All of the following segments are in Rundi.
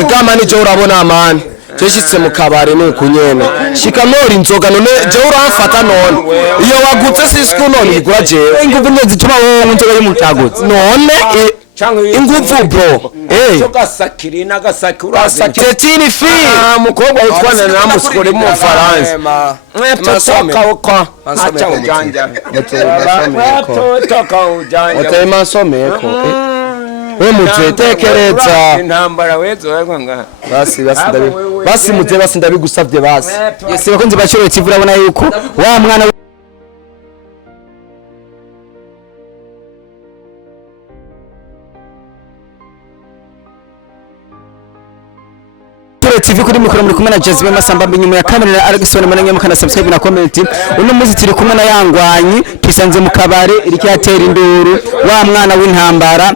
Igama ni je urabona amani. Jeshitse mu kabare ni kunyene. Shika nori inzoga none je uramfata none. Iyo wagutse sisku none igura je. Inguvu nyo zituma wowe inzoga y'umutagutse. None inguvu bro. Gasakiri nagasakura. Tetini fi. Mukobwa witwana na musikore mu Faransa. Toka uko. Acha ujanja. Toka ujanja. Otema someko. We mutekereza intambara wezo nganga basi mute basi ndabigusavye basi yesi bakunzi bacyo TV urabona yuko wa mwana TV kuri mikoro muri kumwe na Jazbe Masamba binyuma ya kamera na Alexson mananye mukana subscribe na comment uno muzi tiri kumwe na Yangwanyi tusanze mu kabare irikiyatera induru wa mwana w'intambara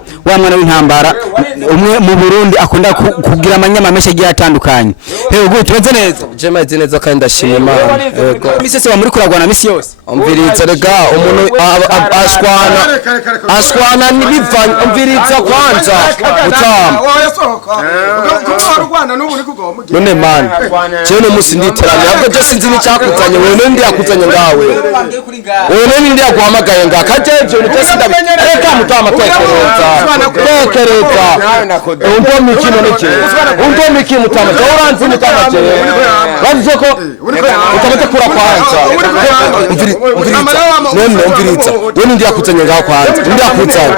umwe mu Burundi akunda kugira amanyama menshi agiye atandukanye hewe gute baze neza jema neza kandi ndashima Imana yego misese wa muri kuragwana misi yose umviriza rega umuntu ashwana nibivanye umviriza kwanza utama none man cyane musi nditerane ahubwo je sinzi ni cyakuzanye wewe ndi yakuzanye ngawe wewe ndi yaguhamagaye nga kajeje nitese ndabireka mutama tekereza undo mikino niki undo mikino mutama uranzi mutama je bavuze ko utamete kura kwanza umviriza wewe ndi yakuzanye ngaho kwanza ndi yakuzanye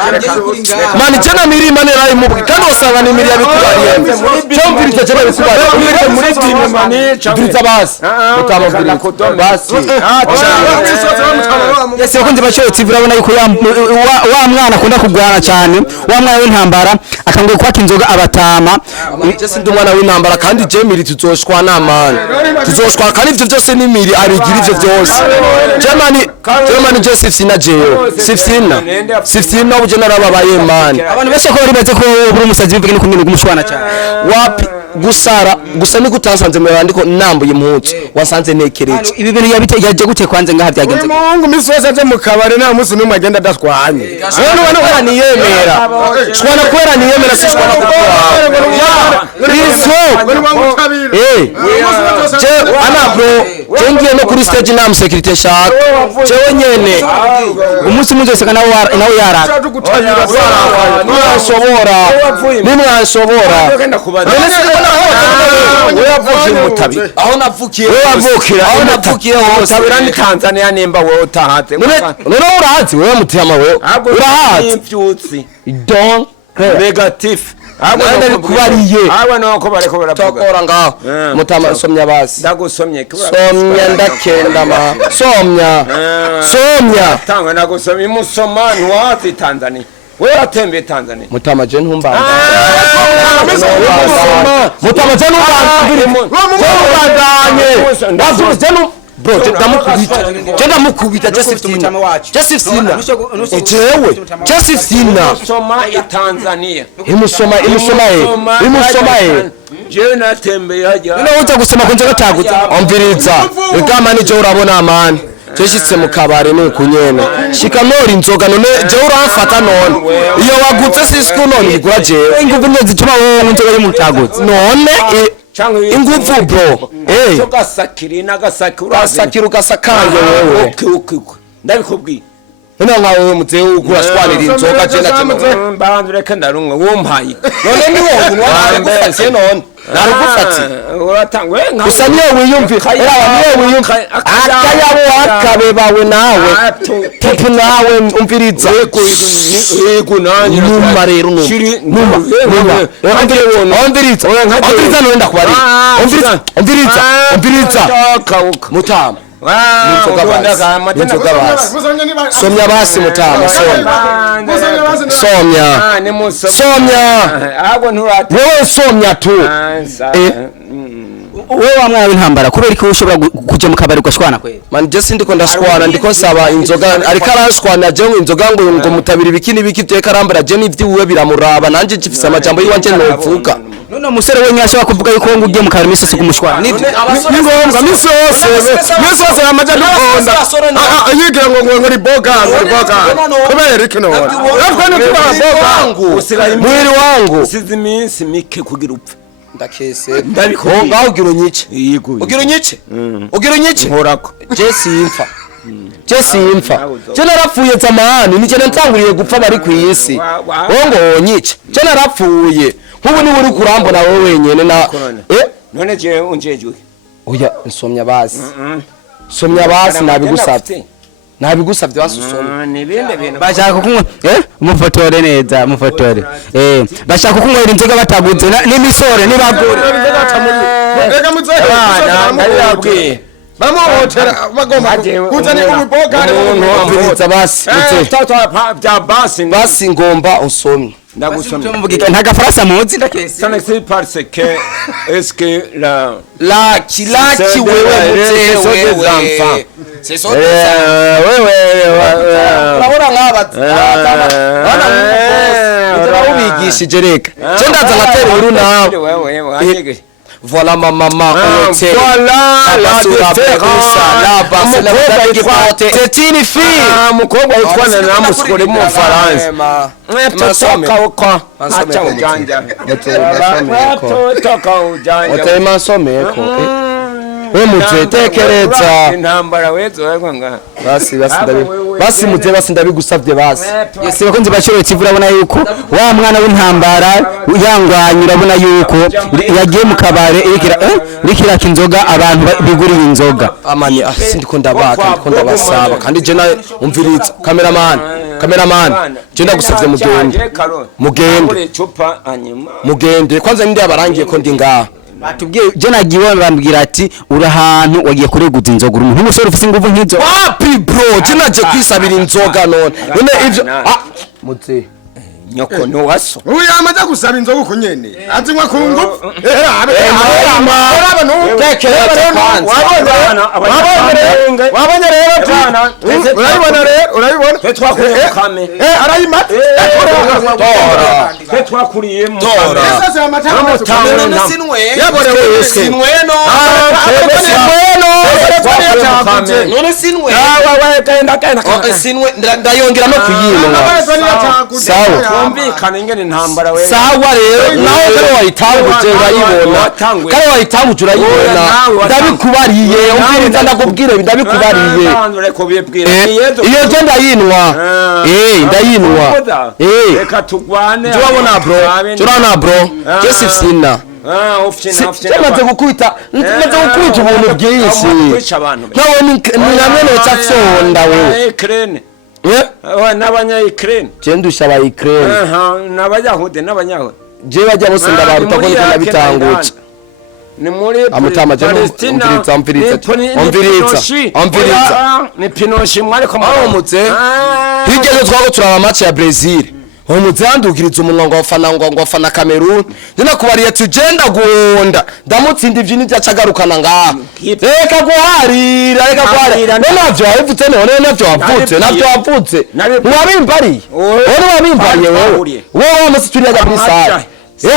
man jana mirima ne rayi mu kandi osanga ni miri yabikubariye cyo mviriza je babikubariye muri timu mani ndritsa basi utama basi yesi bakunze bacyo TV urabona yuko wa mwana akunda kugwana cyane wa mwana w'intambara akangoye kwaka inzoga abatama je sindi umwana w'intambara kandi je miri tuzoshwa namana tuzoshwa kandi ivyo byose ni miri arigira ivyo byose Germany je sifsina jeyo sifsina uje narababaye man abantu bese ko bari baze ko buri umusazi bivugene no kumenya kumushwana cyane wapi gusa ni gutansanze mu yandiko nambuye impuzu wasanze nekereje ibi bintu yabitegeje gute kwanze ngaha byagenze mungu misose je mu kabare nta musi numwe agenda dashwanye none niyemera shwana kwera niyemera si shwana je ana bro je ngiye no kuri stage na security shaka jewe nyene umunsi muzose kana nawe yaraka nimwanshobora aho navukiye aho navukiye tabira ni Tanzania nimba wewe utahatse none urahatse wewe mutiyama wewe urahatse imbyutsi don negative kubariye aba nako bareko baravuga tokora ngaho mutama somya basi ndagusomye somya ndakenda ma somya tanga nagusomye imusomani wazi Tanzania wewe atembe Tanzania mutama je ntumbanga mutama je ntumbanga bro ndamukubita Joseph Sina soma Tanzania imusoma je natembe haja none uta gusoma kunje gatagutse umviriza igama ni je urabona amani jeshitse mu kabare ni kunyene shika nori inzoga none je uramfata none iyo wagutse sisku none igura je inguvu nyo zituma wowe inzoga y'umutagutse none inguvu bro gasakiri nagasakura gasakira ugasakanje wewe ndabikubwiye none nkawe muteye ugura shwanira inzoga je na bandure kandarunga wompaye none ni wowe wambese none narugufati uratangwe nka usa niyo wiyumvira akayabo akabe bawe nawe tipu nawe umviriza yego nanye numa rero numa umviriza none ndakwari umviriza mutama somya basi mutama wewe somya tu wewe wa mwana w'intambara kubera ko ushobora kujya mu kabari ugashwana kwera man je sindiko ndashwana ndiko saba inzoga ariko arashwana je ngo inzoga ngo mutabiri bikini biki bye karambara je n'ivyiwe biramuraba nanje cifise amajambo yiwanje novuga none umusore we nyashaka kuvuga yuko ngo ugiye mu kabari misose kumushwana nivyo ngombwa misi yose amaja dukonda yigira ngo ni boga kubera ikino nafwe ni kuba boga mwiri wangu usize iminsi mike kugira upfa ndakese Ndabikubwiye. ngaho ugira unyice Yiguye. ugira unyice ugira unyice Nkorako. Jesse imfa Jesse imfa je narapfuye zamani nije ntanguriye gupfa bari ku isi wongo onyice je narapfuye nkubu ni uri kurambona wowe wenyene na None je unjeje. oya nsomya basi somya basi nabigusabye nabigusabye basusomye Nibindi bintu. bashaka kunywa umufotore neza umufotore bashaka kunywera inzoga bataguze n'imisore n'ibagore reka muzehe Abana ndababwiye. bamuhotera bagomba kuzana ububogari Umviriza basi bya basi basi ngomba usomye ndagusomye. nta gafaransa muzi ndakese Ça n'est pas parce que est-ce que la laki wewe muzehe wewe c'est ça urabona urabigishije reka cyo ndaza ngatera inkuru nawe voilà ma maman voilà la différence c'est une fille umukobwa witwa namusukure mu Faransa toka uko acha ujanja toka ujanja otema someko we muje tekereza intambara wezo yako nga basi muje basi ndabigusavye basi yese bakunze baciro kivura abona yuko wa mwana w'intambara yangwanye urabona yuko yagiye mu kabare irikira kinzoga abantu bigurira inzoga amani sindiko ndabaka ndiko ndabasaba kandi je nawe umviriza cameraman je ndagusavye mugende kwanza ninde yabarangiye ko ndi ngaha batubwiye je nagiwe bambwira ati uri ahantu wagiye kureguza inzoga umuntu umusore ufite ingufu nk'izo papi bro je naje kwisabira inzoga none ivyo muze nyoko no waso uyu amaze gusaba inzoga uko nyene azinywa ku ngufu wabonye rero urabibona twakuriye kame arayimata twakuriye mu sasa amatanga ndayongera no kuyimwa sawa umvikana ingene intambara we sawa rero nawe kare wayitanguje urayibona kare wayitanguje urayibona ndabikubariye umviriza ndakubwire ndabikubariye iyo je ndayinwa ndayinwa reka tugwane turabona bro Jesse Fsina maze gukubita ubuntu bwinshi nawe ni namwe nocatsonda wewe n'abanya-Ukraine je ndusha aba-Ukraine n'abayahudi n'abanyahudi je bajya bose ndabaruta ko niko nabitangutse ni muri Palestina umviriza ni Pinochet mwariko mwaramutse hirya yo twako turaba match ya Brazil umuzandukiriza umunwa ngo afana Cameroon nina kubariye tugenda guhonda ndamutsinda ivyo nivyo acagarukana ngaha reka guharira none navyo wavutse navyo wavutse wabimbariye wewe wamusituriye ajya muri sare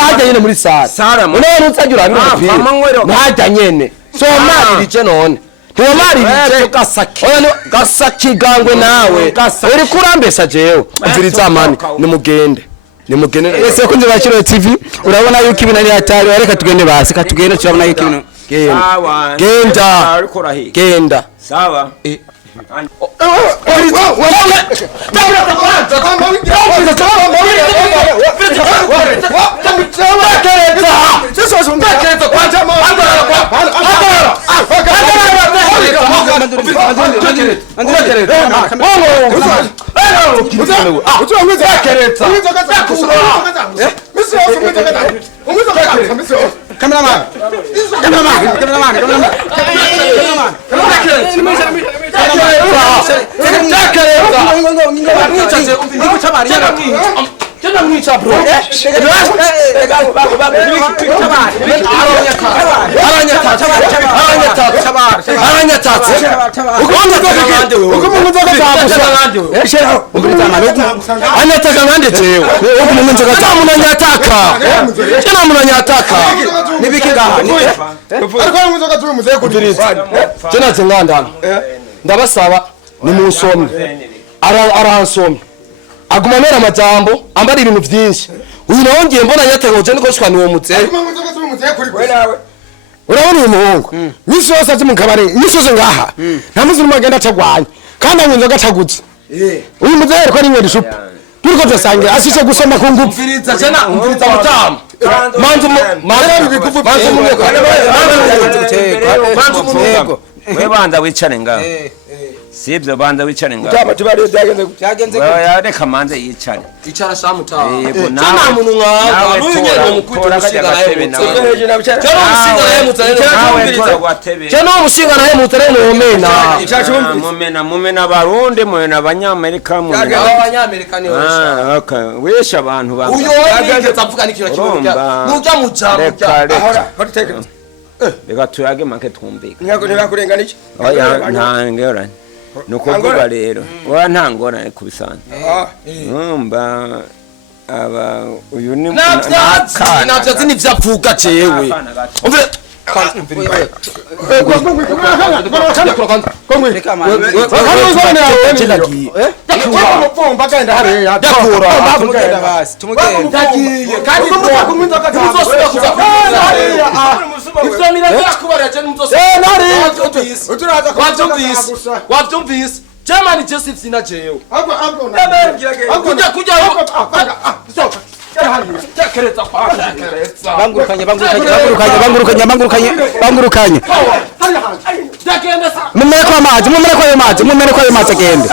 hajya nyene muri sare none utsagira umupira ntajya nyene so maririje none gasaki gangwe nawe uri kurambesha jewe umviriza amani nimugende ese kunze baciro TV urabona yuko ibinani hatari reka tugende basi katugende turabona yuko ibintu genda sawa anyataka ngande jewe munanyataka nibiki ngaha ariko muzoga turi muzehe kudiriza jena zengandana ndabasaba ni musomye aransomye aguma mera amajambo ambara ibintu byinshi uyu nawe ngiye mbona yategoje niko shwani uwo mutse urabona uyu muhungu misi yose azi mu kabari misi yose ngaha nta muzi n'umwe agenda acagwanya kandi anywa inzoga acagutse uyu muzehe ko ari nywera ishupa turiko tusangira asishe gusoma ku ngufu umviriza mutamu we banza wicare ngaho sibyo banza wicare ngaho reka manze yicare icara sha mutamu yego nta muntu nkawe n'uyu mukuru umushinga nawe mumena abarundi mumena abanyamerika wishe abantu reka tuyage make twumvika nta ngorane ni ukuvuga rero nta ngorane ku bisanzwe numva uyu ni ntabyo ni ibyapfuka cewe wabyumvise Germany Joseph sina jewe bangurukanye mumere kwa amazi agende